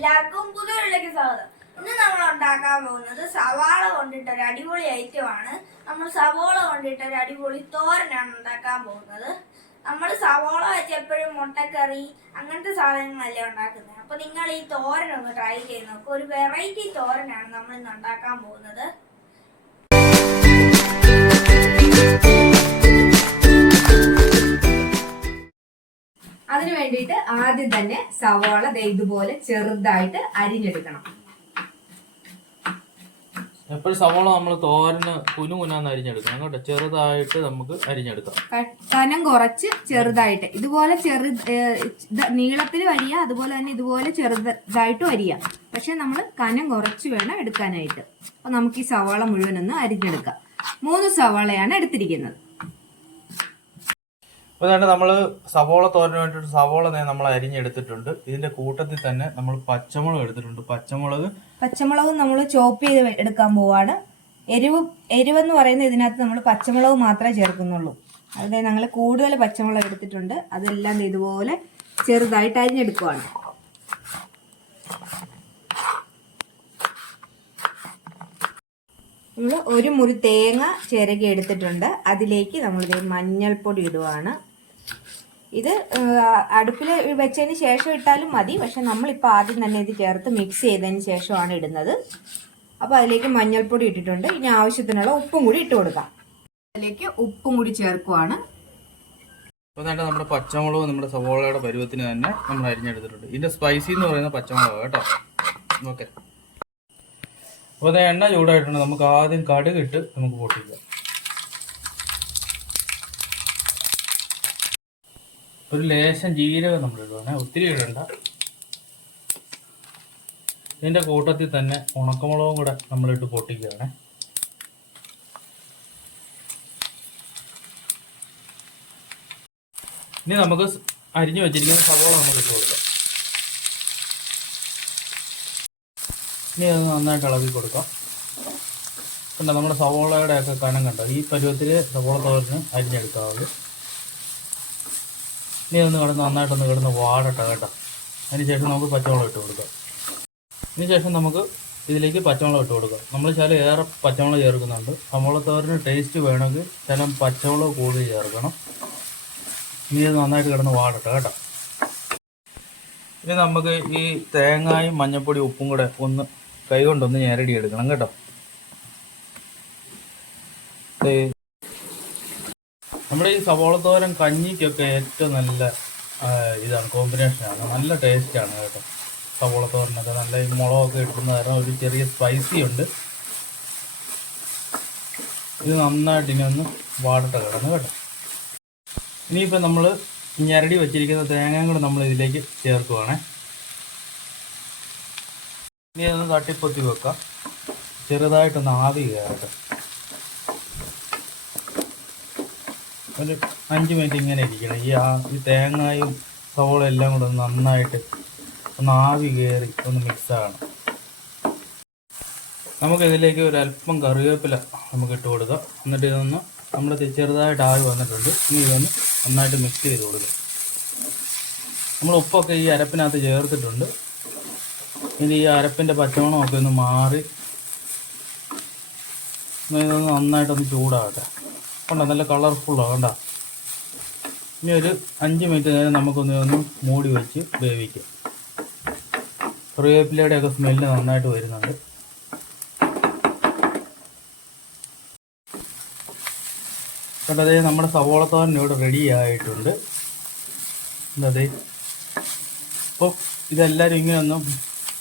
എല്ലാവർക്കും പുതിയൊരിലേക്ക് സ്വാഗതം. ഇന്ന് നമ്മൾ ഉണ്ടാക്കാൻ പോകുന്നത് സവാള കൊണ്ടിട്ടൊരു അടിപൊളി ഐറ്റമാണ്. നമ്മൾ സവോള കൊണ്ടിട്ടൊരു അടിപൊളി തോരനാണ് ഉണ്ടാക്കാൻ പോകുന്നത്. നമ്മൾ സവോള വെച്ച് എപ്പോഴും മുട്ടക്കറി അങ്ങനത്തെ സാധനങ്ങളല്ലേ ഉണ്ടാക്കുന്നത്. അപ്പൊ നിങ്ങൾ ഈ തോരൻ ഒന്ന് ട്രൈ ചെയ്ത് നോക്കുക. ഒരു വെറൈറ്റി തോരനാണ് നമ്മൾ ഇന്ന് ഉണ്ടാക്കാൻ പോകുന്നത്. അതിനു വേണ്ടിയിട്ട് ആദ്യം തന്നെ സവാള ഇതുപോലെ ചെറുതായിട്ട് അരിഞ്ഞെടുക്കണം. എപ്പോഴും സവാള നമ്മൾ തോരന് കുനുകുനാന്ന് അരിഞ്ഞെടുക്കണം കേട്ടോ. ചെറുതായിട്ട് നമുക്ക് അരിഞ്ഞെടുക്കാം. കനം കുറച്ച് ചെറുതായിട്ട് ഇതുപോലെ നീളത്തിൽ വരിക, അതുപോലെ തന്നെ ഇതുപോലെ ചെറുതായിട്ടും വരിക. പക്ഷെ നമ്മൾ കനം കുറച്ച് വേണം എടുക്കാനായിട്ട്. അപ്പൊ നമുക്ക് ഈ സവാള മുഴുവനൊന്ന് അരിഞ്ഞെടുക്കാം. 3 സവാളയാണ് എടുത്തിരിക്കുന്നത്. അപ്പോൾ നമ്മൾ സവോള തോരന് വേണ്ടിയിട്ട് സവോള നമ്മൾ അരിഞ്ഞെടുത്തിട്ടുണ്ട്. ഇതിന്റെ കൂട്ടത്തിൽ തന്നെ നമ്മൾ പച്ചമുളക് എടുത്തിട്ടുണ്ട്. പച്ചമുളക് നമ്മൾ ചോപ്പ് ചെയ്ത് എടുക്കാൻ പോവാണ്. എരിവെന്ന് പറയുന്നത് ഇതിനകത്ത് നമ്മൾ പച്ചമുളക് മാത്രമേ ചേർക്കുന്നുള്ളൂ. അതായത് ഞങ്ങൾ കൂടുതൽ പച്ചമുളക് എടുത്തിട്ടുണ്ട്. അതെല്ലാം ഇതുപോലെ ചെറുതായിട്ട് അരിഞ്ഞെടുക്കുവാണ്. നമ്മൾ 1 മുറി തേങ്ങ ചിരകി എടുത്തിട്ടുണ്ട്. അതിലേക്ക് നമ്മൾ മഞ്ഞൾപ്പൊടി ഇടുവാണ്. ഇത് അടുപ്പിൽ വെച്ചതിന് ശേഷം ഇട്ടാലും മതി. പക്ഷെ നമ്മളിപ്പോൾ ആദ്യം തന്നെ ഇത് ചേർത്ത് മിക്സ് ചെയ്തതിന് ശേഷമാണ് ഇടുന്നത്. അപ്പോൾ അതിലേക്ക് മഞ്ഞൾപ്പൊടി ഇട്ടിട്ടുണ്ട്. ഇനി ആവശ്യത്തിനുള്ള ഉപ്പും കൂടി ഇട്ട് കൊടുക്കാം. അതിലേക്ക് ഉപ്പും കൂടി ചേർക്കുവാണ്. അപ്പോൾ നമ്മുടെ പച്ചമുളക് നമ്മുടെ സവോളയുടെ പരുവത്തിന് തന്നെ നമ്മൾ അരിഞ്ഞെടുത്തിട്ടുണ്ട്. ഇതിന്റെ സ്പൈസി എന്ന് പറയുന്ന പച്ചമുളക് കേട്ടോ. ഓക്കെ, അപ്പോൾ എണ്ണ ചൂടായിട്ടുണ്ട്. നമുക്ക് ആദ്യം കടുകിട്ട് നമുക്ക് പൊട്ടിക്കാം. ഒരു ലേശം ജീരകം നമ്മൾ ഇടുവാണേ, ഒത്തിരി ഇടണ്ട. ഇതിന്റെ കൂട്ടത്തിൽ തന്നെ ഉണക്കമുളകും കൂടെ നമ്മളിട്ട് പൊട്ടിക്കുകയാണേ. ഇനി നമുക്ക് അരിഞ്ഞു വെച്ചിരിക്കുന്ന സവോള നമുക്ക് ഇട്ട് കൊടുക്കാം. ഇനി അത് നന്നായിട്ട് ഇളകി കൊടുക്കാം. കണ്ടോ, നമ്മുടെ സവോളയുടെ ഒക്കെ കനം കണ്ടോ. ഈ പരുവത്തിൽ സവോള തോരന് അരിഞ്ഞെടുക്കാവുള്ളൂ. ഇനി ഒന്ന് നന്നായിട്ടൊന്ന് കിടന്ന് വാടട്ടെ കേട്ടോ. അതിനുശേഷം നമുക്ക് പച്ചമുളക് ഇട്ട് കൊടുക്കാം. അതിനുശേഷം നമുക്ക് ഇതിലേക്ക് പച്ചമുളക് ഇട്ട് കൊടുക്കാം. നമ്മൾ ചില ഏറെ പച്ചമുളക് ചേർക്കുന്നുണ്ട്. സവോള തോരന് ടേസ്റ്റ് വേണമെങ്കിൽ ചില പച്ചമുളക് കൂടുതൽ ചേർക്കണം. ഇനി ഇത് നന്നായിട്ട് കിടന്ന് വാടട്ടെ കേട്ടോ. ഇനി നമുക്ക് ഈ തേങ്ങയും മഞ്ഞൾപ്പൊടി ഉപ്പും കൂടെ ഒന്ന് കൈകൊണ്ടൊന്ന് ഞെരടി എടുക്കണം കേട്ടോ. നമ്മുടെ ഈ സവോള തോരൻ കഞ്ഞിക്കൊക്കെ ഏറ്റവും നല്ല ഇതാണ്, കോമ്പിനേഷനാണ്. നല്ല ടേസ്റ്റാണ് കേട്ടോ. സവോള തോരനൊക്കെ നല്ല ഈ മുളകൊക്കെ ഇടുന്ന കാരണം ഒരു ചെറിയ സ്പൈസി ഉണ്ട്. ഇത് നന്നായിട്ട് ഇനി ഒന്ന് വാടട്ടെ കിടന്ന് കേട്ടോ. ഇനിയിപ്പോൾ നമ്മൾ ഞെരടി വെച്ചിരിക്കുന്ന തേങ്ങയും കൂടെ നമ്മൾ ഇതിലേക്ക് ചേർക്കുവാണേ. ഇനി അതൊന്ന് തട്ടിപ്പൊത്തി വെക്കാം. ചെറുതായിട്ടൊന്ന് ആവി കയറട്ടെ. ഒരു 5 മിനിറ്റ് ഇങ്ങനെ ഇരിക്കണം. ഈ തേങ്ങയും സവോള എല്ലാം കൂടെ നന്നായിട്ട് ഒന്ന് ആവി കയറി ഒന്ന് മിക്സ് ആകണം. നമുക്കിതിലേക്ക് ഒരു അല്പം കറിവേപ്പില നമുക്ക് ഇട്ട് കൊടുക്കാം. എന്നിട്ട് ഇതൊന്ന് നമ്മൾ ചെറുതായിട്ട് ആവി വന്നിട്ടുണ്ട്. ഇനി ഇതൊന്ന് നന്നായിട്ട് മിക്സ് ചെയ്ത് കൊടുക്കുക. നമ്മൾ ഉപ്പൊക്കെ ഈ അരപ്പിനകത്ത് ചേർത്തിട്ടുണ്ട്. ഇനി ഈ അരപ്പിൻ്റെ പച്ചമണമൊക്കെ ഒന്ന് മാറി ഇതൊന്ന് നന്നായിട്ടൊന്ന് ചൂടാകട്ടെ. കണ്ടോ, നല്ല കളർഫുള്ളാണ് കണ്ടോ. ഇനി ഒരു 5 മിനിറ്റ് നേരം നമുക്കൊന്ന് മൂടി വെച്ച് വേവിക്കാം. കറിവേപ്പിലയുടെ ഒക്കെ സ്മെല്ല് നന്നായിട്ട് വരുന്നുണ്ട്. കണ്ടോ, അതേ നമ്മുടെ സവോള തോരൻ ഇവിടെ റെഡി ആയിട്ടുണ്ട്. എന്താ അപ്പോൾ ഇതെല്ലാവരും ഇങ്ങനെ ഒന്ന്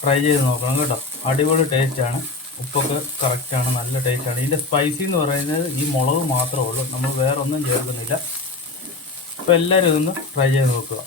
ട്രൈ ചെയ്ത് നോക്കണം കേട്ടോ. അടിപൊളി ടേസ്റ്റാണ്. ഉപ്പൊക്കെ കറക്റ്റാണ്, നല്ല ടേസ്റ്റാണ്. ഇതിൻ്റെ സ്പൈസി എന്ന് പറയുന്നത് ഈ മുളക് മാത്രമേ ഉള്ളൂ. നമ്മൾ വേറെ ഒന്നും ചേർക്കുന്നില്ല. അപ്പോൾ എല്ലാവരും ഇതൊന്ന് ട്രൈ ചെയ്ത് നോക്കുക.